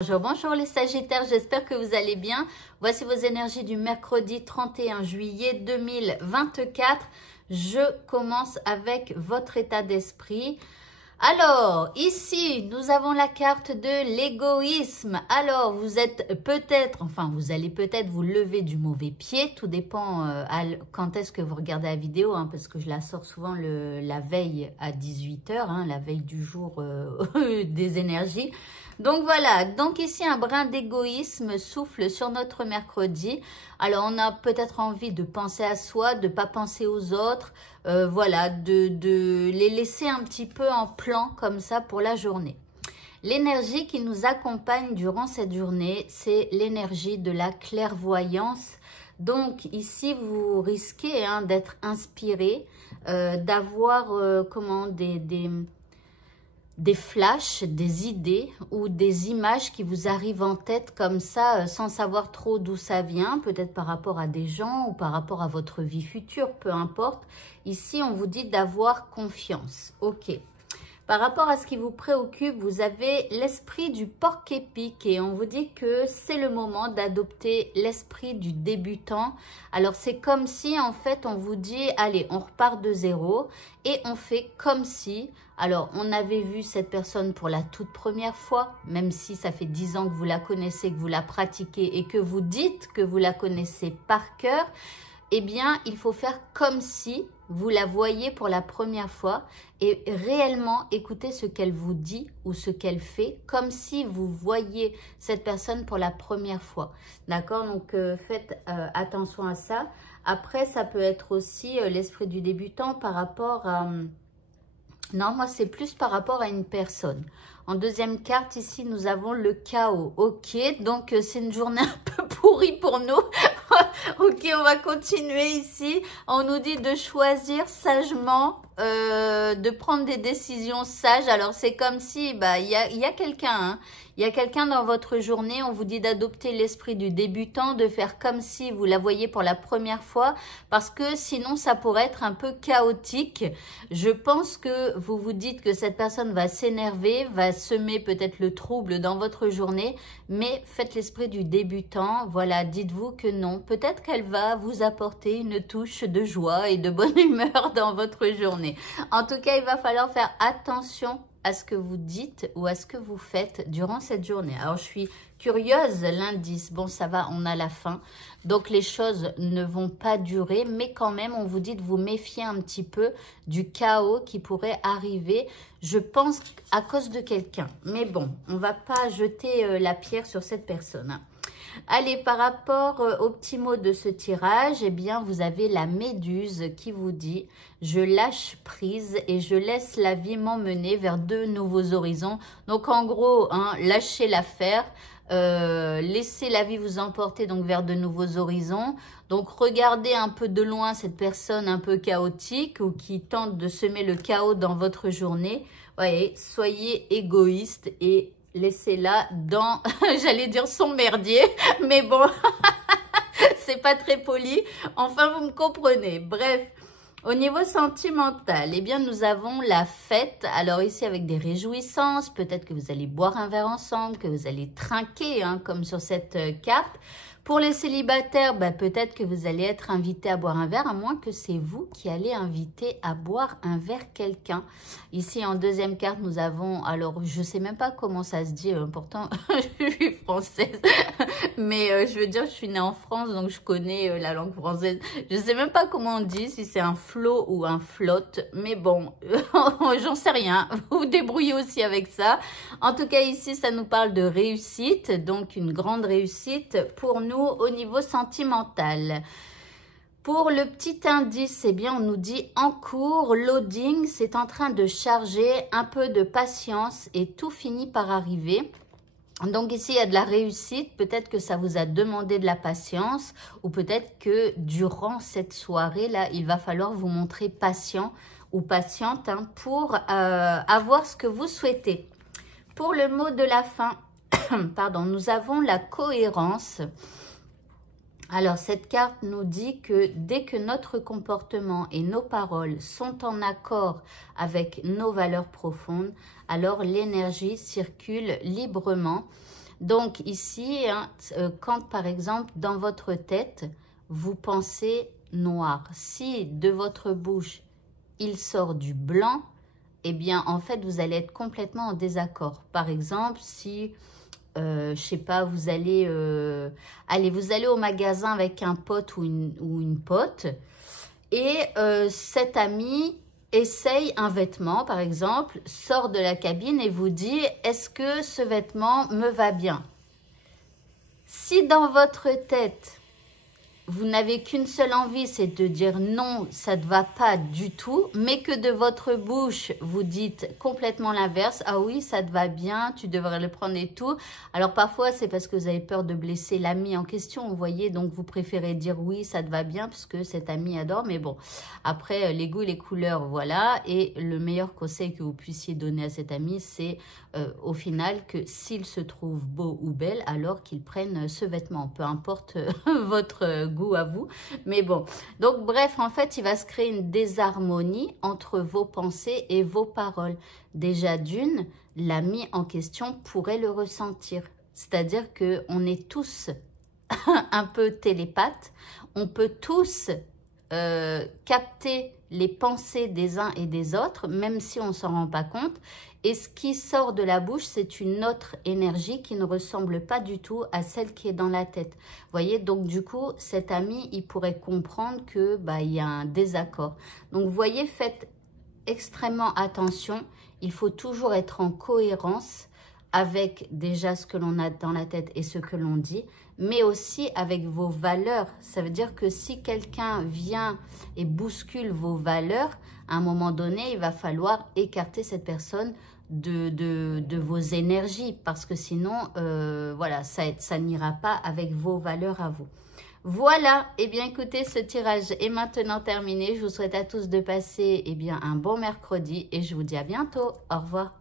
Bonjour, bonjour les Sagittaires, j'espère que vous allez bien. Voici vos énergies du mercredi 31 juillet 2024. Je commence avec votre état d'esprit. Alors, ici, nous avons la carte de l'égoïsme. Alors, vous êtes peut-être, enfin, vous allez peut-être vous lever du mauvais pied. Tout dépend quand est-ce que vous regardez la vidéo, hein, parce que je la sors souvent la veille à 18 h, la veille du jour des énergies. Donc voilà, donc ici un brin d'égoïsme souffle sur notre mercredi. Alors on a peut-être envie de penser à soi, de ne pas penser aux autres, voilà, de les laisser un petit peu en plan comme ça pour la journée. L'énergie qui nous accompagne durant cette journée, c'est l'énergie de la clairvoyance. Donc ici, vous risquez d'être inspiré, d'avoir des flashs, des idées ou des images qui vous arrivent en tête comme ça, sans savoir trop d'où ça vient, peut-être par rapport à des gens ou par rapport à votre vie future, peu importe. Ici, on vous dit d'avoir confiance. Ok. Par rapport à ce qui vous préoccupe, vous avez l'esprit du porc-épic et on vous dit que c'est le moment d'adopter l'esprit du débutant. Alors, c'est comme si, en fait, on vous dit, allez, on repart de zéro et on fait comme si. Alors, on avait vu cette personne pour la toute première fois, même si ça fait 10 ans que vous la connaissez, que vous la pratiquez et que vous dites que vous la connaissez par cœur. Eh bien, il faut faire comme si vous la voyez pour la première fois et réellement écouter ce qu'elle vous dit ou ce qu'elle fait, comme si vous voyiez cette personne pour la première fois. D'accord? Donc, faites attention à ça. Après, ça peut être aussi l'esprit du débutant par rapport à... Non, moi, c'est plus par rapport à une personne. En deuxième carte, ici, nous avons le chaos. Ok, donc c'est une journée un peu pourrie pour nous. Ok, on va continuer ici. On nous dit de choisir sagement, de prendre des décisions sages. Alors, c'est comme si, il y a quelqu'un, il y a quelqu'un dans votre journée, on vous dit d'adopter l'esprit du débutant, de faire comme si vous la voyez pour la première fois, parce que sinon, ça pourrait être un peu chaotique. Je pense que vous vous dites que cette personne va s'énerver, va semer peut-être le trouble dans votre journée, mais faites l'esprit du débutant. Voilà, dites-vous que non. Peut-être qu'elle va vous apporter une touche de joie et de bonne humeur dans votre journée. En tout cas, il va falloir faire attention à ce que vous dites ou à ce que vous faites durant cette journée. Alors, je suis curieuse, l'indice. Bon, ça va, on a la fin. Donc, les choses ne vont pas durer, mais quand même, on vous dit de vous méfier un petit peu du chaos qui pourrait arriver. Je pense à cause de quelqu'un. Mais bon, on ne va pas jeter la pierre sur cette personne. Allez, par rapport au petit mot de ce tirage, eh bien, vous avez la méduse qui vous dit « Je lâche prise et je laisse la vie m'emmener vers de nouveaux horizons ». Donc, en gros, lâchez l'affaire, laissez la vie vous emporter donc vers de nouveaux horizons. Donc, regardez un peu de loin cette personne un peu chaotique ou qui tente de semer le chaos dans votre journée. Ouais, soyez égoïste et laissez-la dans, j'allais dire son merdier, mais bon, c'est pas très poli. Enfin, vous me comprenez. Bref, au niveau sentimental, eh bien, nous avons la fête. Alors ici, avec des réjouissances, peut-être que vous allez boire un verre ensemble, que vous allez trinquer, comme sur cette carte. Pour les célibataires, peut-être que vous allez être invité à boire un verre, à moins que c'est vous qui allez inviter à boire un verre quelqu'un. Ici, en deuxième carte, nous avons, alors je ne sais même pas comment ça se dit, pourtant je suis française, mais je veux dire, je suis née en France, donc je connais la langue française. Je ne sais même pas comment on dit, si c'est un flot ou un flotte, mais bon, j'en sais rien. Vous vous débrouillez aussi avec ça. En tout cas, ici, ça nous parle de réussite, donc une grande réussite pour nous au niveau sentimental. Pour le petit indice, eh bien, on nous dit en cours, loading, c'est en train de charger, un peu de patience et tout finit par arriver. Donc ici, il y a de la réussite. Peut-être que ça vous a demandé de la patience ou peut-être que durant cette soirée-là, il va falloir vous montrer patient ou patiente pour avoir ce que vous souhaitez. Pour le mot de la fin, pardon, nous avons la cohérence. Alors, cette carte nous dit que dès que notre comportement et nos paroles sont en accord avec nos valeurs profondes, alors l'énergie circule librement. Donc ici, hein, quand par exemple dans votre tête, vous pensez noir, si de votre bouche il sort du blanc, eh bien en fait vous allez être complètement en désaccord. Par exemple, si je sais pas, vous allez au magasin avec un pote ou une pote, et cet ami essaye un vêtement, par exemple, sort de la cabine et vous dit « Est-ce que ce vêtement me va bien ?» Si dans votre tête, vous n'avez qu'une seule envie, c'est de dire non, ça ne va pas du tout, mais que de votre bouche, vous dites complètement l'inverse. Ah oui, ça te va bien, tu devrais le prendre et tout. Alors parfois, c'est parce que vous avez peur de blesser l'ami en question, vous voyez, donc vous préférez dire oui, ça te va bien, parce que cet ami adore. Mais bon, après, les goûts, les couleurs, voilà. Et le meilleur conseil que vous puissiez donner à cet ami, c'est au final que s'il se trouve beau ou belle, alors qu'il prenne ce vêtement, peu importe votre goût à vous. Mais bon, donc bref, en fait, il va se créer une désharmonie entre vos pensées et vos paroles. Déjà d'une, l'ami en question pourrait le ressentir. C'est-à-dire qu'on est tous un peu télépathes, on peut tous capter les pensées des uns et des autres, même si on ne s'en rend pas compte. Et ce qui sort de la bouche, c'est une autre énergie qui ne ressemble pas du tout à celle qui est dans la tête. Vous voyez, donc du coup, cet ami, il pourrait comprendre que il y a un désaccord. Donc, vous voyez, faites extrêmement attention. Il faut toujours être en cohérence avec déjà ce que l'on a dans la tête et ce que l'on dit, mais aussi avec vos valeurs. Ça veut dire que si quelqu'un vient et bouscule vos valeurs, à un moment donné, il va falloir écarter cette personne de vos énergies, parce que sinon, voilà, ça n'ira pas avec vos valeurs à vous. Voilà, et bien écoutez, ce tirage est maintenant terminé. Je vous souhaite à tous de passer un bon mercredi et je vous dis à bientôt. Au revoir.